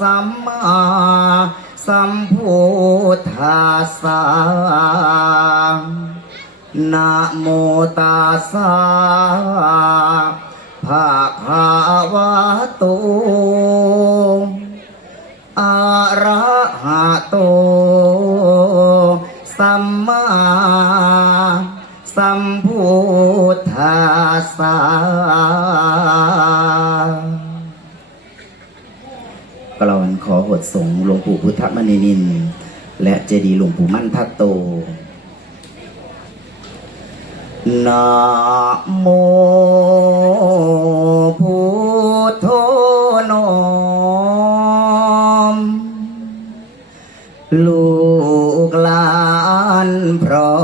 สัมมาสัมพุทธัสสะนะโมตัสสะภะคะวะโตอะระหะโต สัมมาสัมพุทธัสสะ กลอนขอหดสงหลวงปู่พุทธมณีนิน และเจดีหลวงปู่มั่นทัตโตนะโมพุทโธนอมลูกหลานพร้อ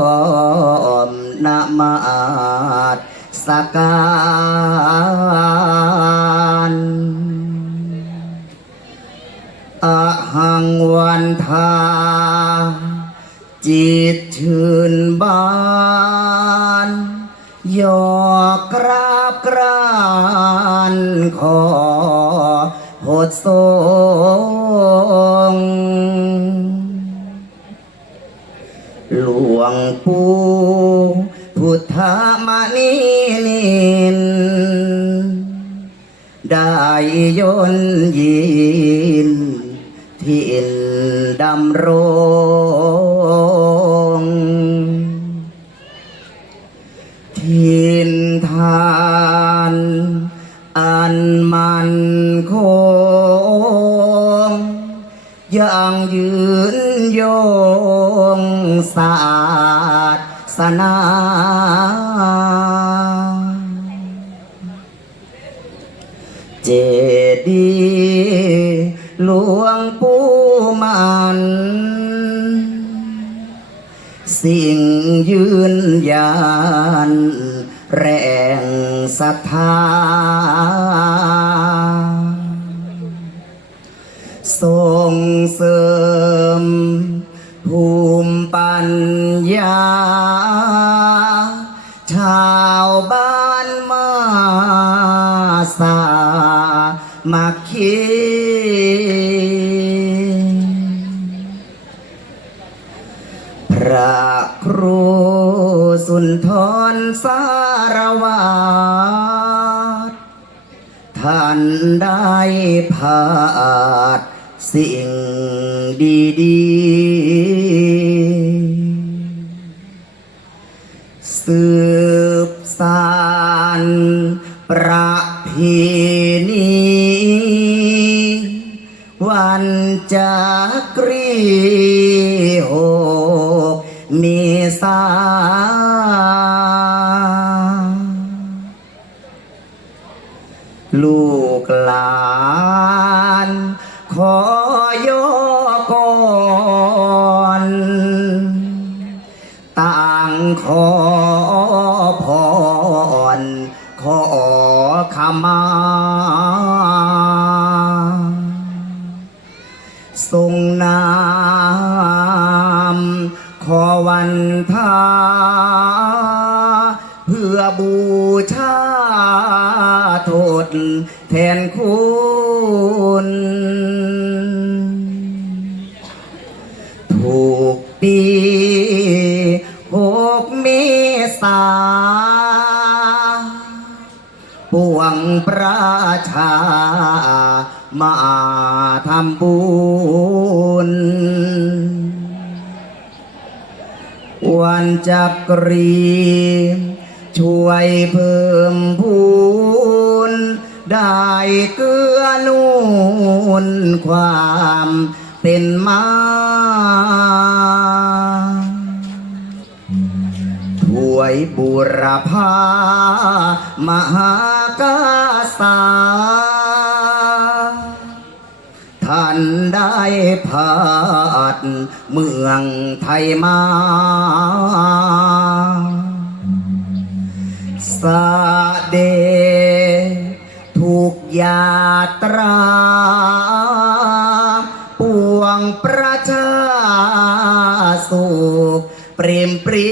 มนมาศสการังวันทา จิตชื่นบานยอกกราบกรานขอโพดทรงหลวงปู่พุทธมณีนินได้ยนยิน ทินดำรงทินทานอันมันคงยังยืนยงศาสนาเจดีหลวงปู่ สิ่งยืนยันแรงศรัทธาส่งเสริม ภูมิปัญญา ชาวบ้านมาสามัคคี ระครูสุนทรสารวัตรท่านได้ผาดสิ่งดีๆ สืบสานประเพณีวันจักรี ขอยกก่อนต่างขอพรขอขมาทรงนามขอวันทาเพื่อบูชาโทษแทนคุณ ชา มาทำบุญ วันจักรี ช่วยเพิ่มพูน ได้เกื้อนูนความเป็นมา วยบุรพามหากาสาผาดเมืองไทยมาสะเดถูกยาตรา ปวงประชาสุขเปรมปรี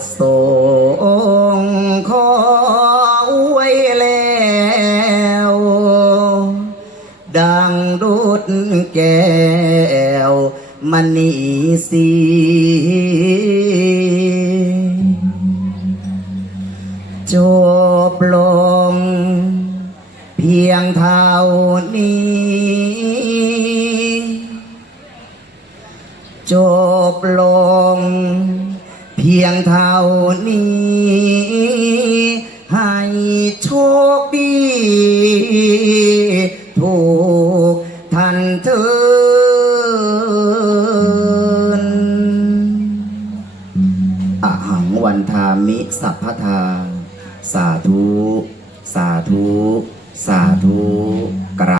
ดทรงขอไว้แล้ว ดังดุดแก้วมณีสีจบลง เพียงเท่านี้ จบลง พียงเท่านี้ ให้โชคดีถูกทันเทินอหังวันทามิสัพพทา สาธุ สาธุ สาธุ